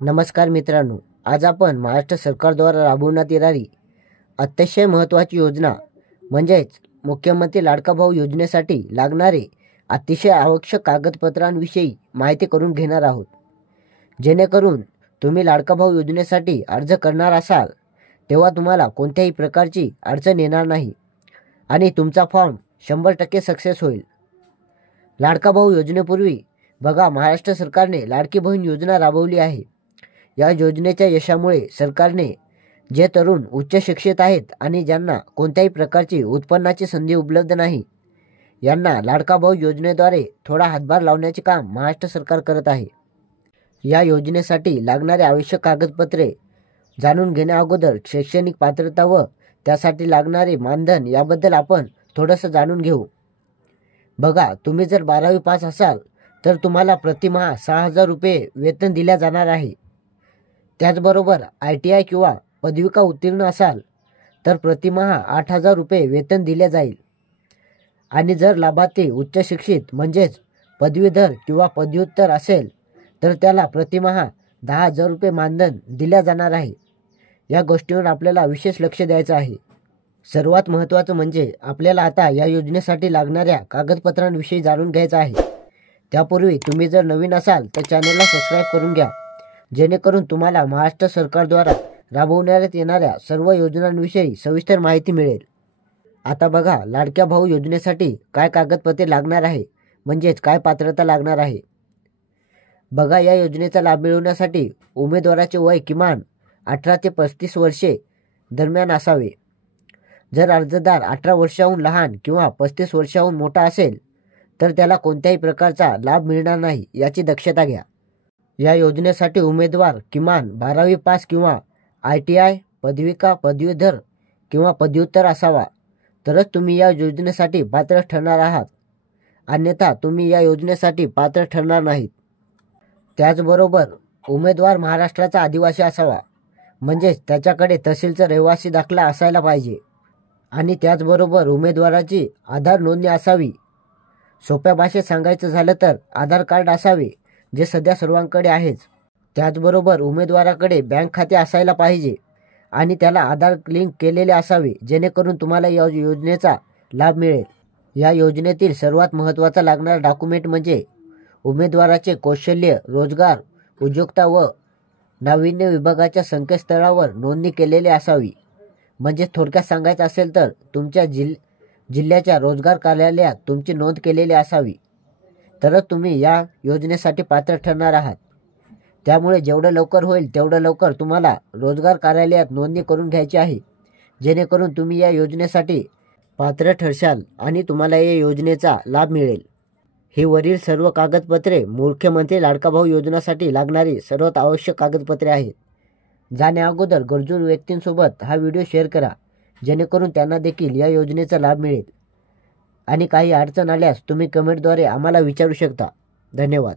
नमस्कार मित्रांनो, आज आपण महाराष्ट्र सरकारद्वारा राबवण्यात येणारी अतिशय महत्त्वाची योजना म्हणजेच मुख्यमंत्री लाडका भाऊ योजनेसाठी लागणारे अतिशय आवश्यक कागदपत्रांविषयी माहिती करून घेणार आहोत। जेणेकरून तुम्ही लाडका भाऊ योजनेसाठी अर्ज करणार असाल तेव्हा तुम्हाला कोणत्याही प्रकारची अडचण येणार नाही आणि तुमचा फॉर्म 100% सक्सेस होईल। लाडका भाऊ योजनेपूर्वी बघा, महाराष्ट्र सरकारने लाडकी बहीण योजना राबवली आहे। या योजनेच्या यशामुळे सरकारने जे तरुण उच्च शिक्षित आहेत आणि ज्यांना कोणत्याही प्रकारची उत्पन्नाची संधी उपलब्ध नाही, यांना लाडका भाऊ योजनेद्वारे थोडा हातभार लावण्याचे काम महाराष्ट्र सरकार करत आहे। या योजनेसाठी लागणारे आवश्यक कागदपत्रे जाणून घेण्या अगोदर शैक्षणिक पात्रता व त्यासाठी लागणारे मानधन याबद्दल आपण थोडंसं जाणून घेऊ। बघा, तुम्ही जर 12वी पास असाल तर तुम्हाला प्रतिमाह 6,000 रुपये वेतन दिले जाणार आहे। त्याचबरोबर ITI किंवा पदविका उत्तीर्ण असाल तर प्रतिमाह 8,000 रुपये वेतन दिले जाईल आणि जर लाभार्थी उच्च शिक्षित म्हणजेच पदवीधर किंवा पदव्युत्तर असेल तर त्याला प्रतिमाह 10,000 रुपये मानधन दिले जाणार आहे। या गोष्टीवर आपल्याला विशेष लक्ष द्यायचं आहे। सर्वात महत्त्वाचं म्हणजे आपल्याला आता या योजनेसाठी लागणाऱ्या कागदपत्रांविषयी जाणून घ्यायचं आहे। त्यापूर्वी तुम्ही जर नवीन असाल तर चॅनलला सबस्क्राईब करून घ्या, जेणेकरून तुम्हाला महाराष्ट्र सरकारद्वारा राबवण्यात येणाऱ्या सर्व योजनांविषयी सविस्तर माहिती मिळेल। आता बघा, लाडक्या भाऊ योजनेसाठी काय कागदपत्रे लागणार आहे म्हणजेच काय पात्रता लागणार आहे। बघा, या योजनेचा लाभ मिळवण्यासाठी उमेदवाराचे वय किमान 18 ते 35 वर्षे दरम्यान असावे। जर अर्जदार 18 वर्षाहून लहान किंवा 35 वर्षाहून मोठा असेल तर त्याला कोणत्याही प्रकारचा लाभ मिळणार नाही, याची दक्षता घ्या। या योजनेसाठी उमेदवार किमान 12वी पास किंवा ITI, पदविका, पदवीधर किंवा पदव्युत्तर असावा, तरच तुम्ही या योजनेसाठी पात्र ठरणार आहात, अन्यथा तुम्ही या योजनेसाठी पात्र ठरणार नाहीत। त्याचबरोबर उमेदवार महाराष्ट्राचा आदिवासी असावा, म्हणजेच त्याच्याकडे तहसीलचा रहिवासी दाखला असायला पाहिजे आणि त्याचबरोबर उमेदवाराची आधार नोंदणी असावी। सोप्या भाषेत सांगायचं झालं तर आधार कार्ड असावे, जे सध्या सर्वांकडे आहेच। त्याचबरोबर उमेदवाराकडे बँक खाते असायला पाहिजे आणि त्याला आधार लिंक केलेले असावे, जेणेकरून तुम्हाला या योजनेचा लाभ मिळेल। या योजनेतील सर्वात महत्त्वाचा लागणारा डॉक्युमेंट म्हणजे उमेदवाराचे कौशल्य, रोजगार, उद्योजकता व नाविन्य विभागाच्या संकेतस्थळावर नोंदणी केलेली असावी। म्हणजे थोडक्यात सांगायचं असेल तर तुमच्या जिल्ह्याच्या रोजगार कार्यालयात तुमची नोंद केलेली असावी, तरच तुम्ही या योजनेसाठी पात्र ठरणार आहात। त्यामुळे जेवढं लवकर होईल तेवढं लवकर तुम्हाला रोजगार कार्यालयात नोंदणी करून घ्यायची आहे, जेणेकरून तुम्ही या योजनेसाठी पात्र ठरशाल आणि तुम्हाला या योजनेचा लाभ मिळेल। ही वरील सर्व कागदपत्रे मुख्यमंत्री लाडका भाऊ योजनेसाठी लागणारी सर्वात आवश्यक कागदपत्रे आहेत। जाण्या अगोदर गरजू व्यक्तींसोबत हा व्हिडिओ शेअर करा, जेणेकरून त्यांना देखील या योजनेचा लाभ मिळेल। आणि काही अडचण आल्यास तुम्ही कमेंटद्वारे आम्हाला विचारू शकता। धन्यवाद।